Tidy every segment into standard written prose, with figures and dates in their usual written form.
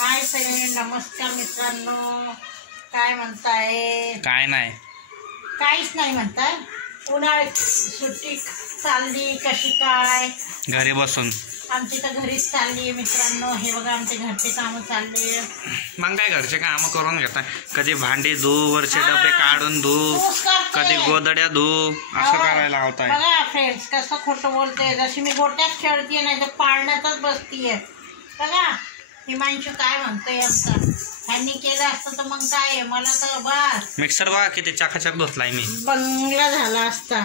Hi friend, नमस्कार मित्रांनो. काय म्हणताय? काय नाही, काहीच नाही म्हणताय. उन्हाळ्यात सुट्टी चालली कशी काय? घरी बसून. आमची तर घरीच चालली आहे मित्रांनो. हे बघा आमचे घरचे कामं चालले. मग काय घरचे काम करून घेताय? कधी भांडी धू, वरचे डबे काढून धू, कधी गोदड्या धू, असं करायला होताय. बघा फ्रेंड्स, कसं खोटं बोलते. जशी मी गोट्यात खेळतीये नाही तर पाळण्यातच बसतीये. बघा हिमांशू काय म्हणतोय आमचा. ह्यांनी केलं असतं तर मग काय, मला तर बस मिक्सर बघा किती चकाचक धुतलाय मी. बंगला झाला असता.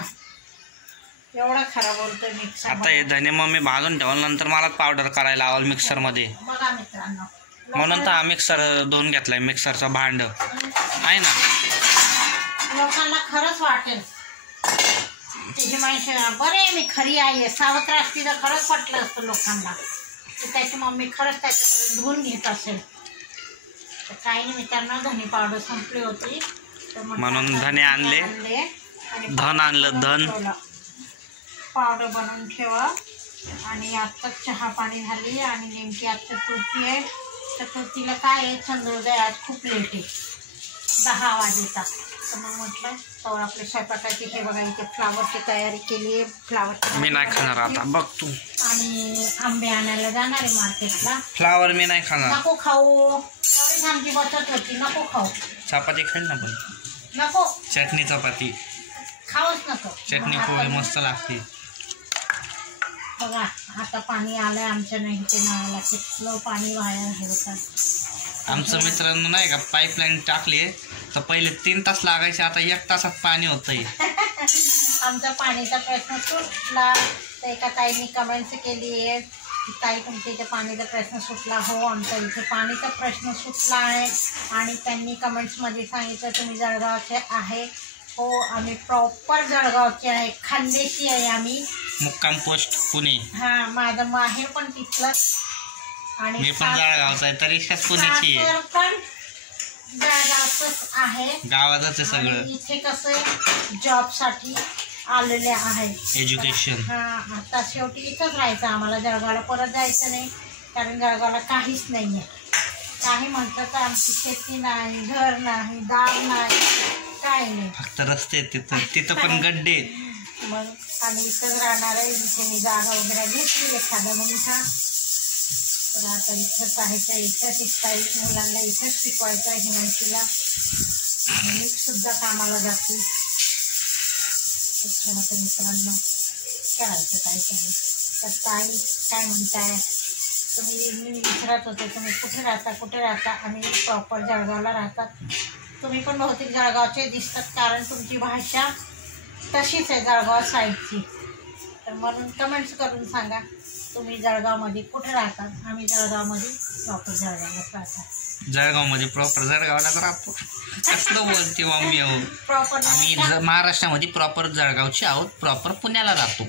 एवढा खराब बोलतोय मिक्सर. आता हे धने मम्मी भाजून ठेवून नंतर मला पावडर करायला लावल मिक्सर मध्ये. बघा मित्रांनो, म्हणून तर हा मिक्सर धुवून घेतलाय. मिक्सरचं भांड आहे ना. लोकांना खरंच वाटेल हिमांशू बरे मी खरी आहे. सावत्र असती तर खरंच वाटलं असतं लोकांना की त्याची मम्मी खरंच त्याच्याकडे धुवून घेत असेल. तर काही नाही मित्रांनो, धने पावडर संपली होती तर म्हणून धने आणले आणि धन आणलं. धन पावडर बनवून ठेवा. आणि आत्ताच चहा पाणी झाली आणि नेमकी आज चतुर्थी आहे. चतुर्थीला काय आहे, चंद्रोदय आज खूप लेट आहे, 10 वाजेचा. तर मग म्हटलं तर आपल्या स्वयंपाकाची हे बघा इथे फ्लावरची तयारी केली आहे. फ्लावर मी नाही खाणार आता, बघ तू. आणि आंबे आणायला जाणार आहे मार्केटला. फ्लावर मी नाही खाणार. नको खाऊ, एवढीच आमची बचत होती. नको खाऊ. चपाती खाईल ना पण. नको चटणी चपाती. खाऊच नको. चटणी पोळी मस्त लागते. बघा आता पाणी आलंय आमच्या नाही ते नळाला. कितलं पाणी वाया घालवतात. आमचं मित्रांनो नाही का पाईपलाईन टाकली तर पहिले 3 तास लागायचे, आता 1 तासात पाणी होतंय. आमचा पाणीचा प्रश्न सुटला. तर एका ताईंनी कमेंट्स केली आहे की ताई तुमच्या इथे पाणीचा प्रश्न सुटला. हो, आमच्या इथे पाणीचा प्रश्न सुटला आहे. आणि त्यांनी कमेंट्समध्ये सांगितलं तुम्ही जळगावचे आहे. हो, आम्ही प्रॉपर जळगावचे आहे, खानदेशी आहे आम्ही. मुक्काम पोस्ट पुणे. हां, माझं माहेर पण तिथलंच आणि मी पण जळगावचा आहे, तरी पुण्याची आहे. पण जळगावच आहे, गावातच आहे सगळं. इथे कसं जॉबसाठी आलेले आहे. एज्युकेशन. हां, आता शेवटी इथंच राहायचं आम्हाला. जळगावला परत जायचं नाही, कारण जळगावला काहीच नाही आहे. काही म्हणतात तर आमची शेती नाही, घर नाही, दार नाही, काय नाही, फक्त रस्ते तिथं पण गड्डे. मग आम्ही इथंच राहणार आहे. इथे मी जागा वगैरे घेतली एखादा मोठा. तर आता इथंच आहे, इथंच शिकवायचं मुलांना, इथंच शिकवायचं आहे हिमांशीला. मी सुद्धा कामाला जाते. त्याच्यामध्ये मित्रांनो करायचं काय नाही. तर ताई काय म्हणताय तुम्ही? मी विचारत होते तुम्ही कुठे राहता. आम्ही प्रॉपर जळगावला राहतात. तुम्ही पण बहुतेक जळगावचे दिसतात, कारण तुमची भाषा तशीच आहे जळगाव साईडची. तर म्हणून कमेंट्स करून सांगा तुम्ही जळगावमध्ये कुठे राहतात. आम्ही जळगावमध्ये प्रॉपर जळगावलाच राहतात. जळगावमध्ये प्रॉपर जळगावलाच राहतो. कसलं बोलते मम्मी? हो, प्रॉपर आम्ही महाराष्ट्रामध्ये प्रॉपर जळगावचे आहोत. प्रॉपर पुण्याला राहतो.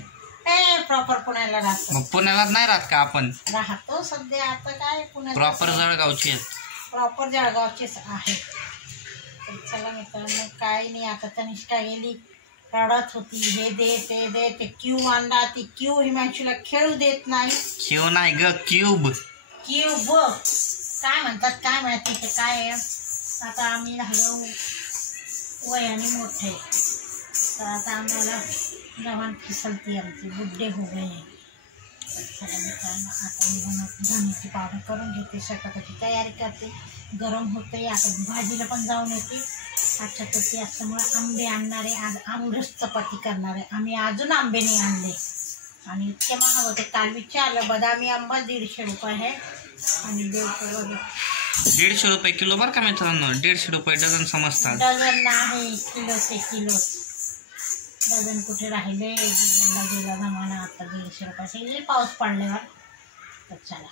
प्रॉपर पुण्याला राहतो. मग पुण्यालाच नाही राहत का आपण? राहतो सध्या. आता काय पुण्यात प्रॉपर जळगावचे आहेत. प्रॉपर जळगावचेच आहे. तर चला मित्रांनो, काय नाही. आता तनिष्का गेली, रडत होती हे दे ते दे. ते क्यूब आणला, ती क्यूब हिमांशूला खेळू देत नाही. क्यू नाही ग, क्यूब. क्यूब काय म्हणतात काय माहिती ते काय आहे. आता आम्ही झालो वयाने मोठे, तर आता आम्हाला जवान फिसलती आमची, बुड्ढे हो गए. चला मित्रांनो, आता मी धण्याची पावडर करून घेते, स्वयंपाकाची तयारी करते. गरम होते. आता भाजीला पण जाऊन येते. अच्छा चतुर्थी असल्यामुळे आंबे आणणारे, आज आमरस चपाती करणार आहे आम्ही. अजून आंबे नाही आणले आणि इतके महाग होते. काल विचारलं, बदामी आंबा 150 रुपये आहे आणि 150 रुपये किलो बरं का मित्रांनो. 150 रुपये डझन समजतात. डझन नाही, किलो. डझन कुठे राहिले, डझनला गेला जमाना. आता 150 रुपये पाऊस पडल्यावर. तर चला,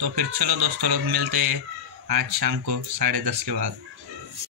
तो फिर चलो दोस्तों, लोग मिलते हैं आज शाम को 10:30 के बाद.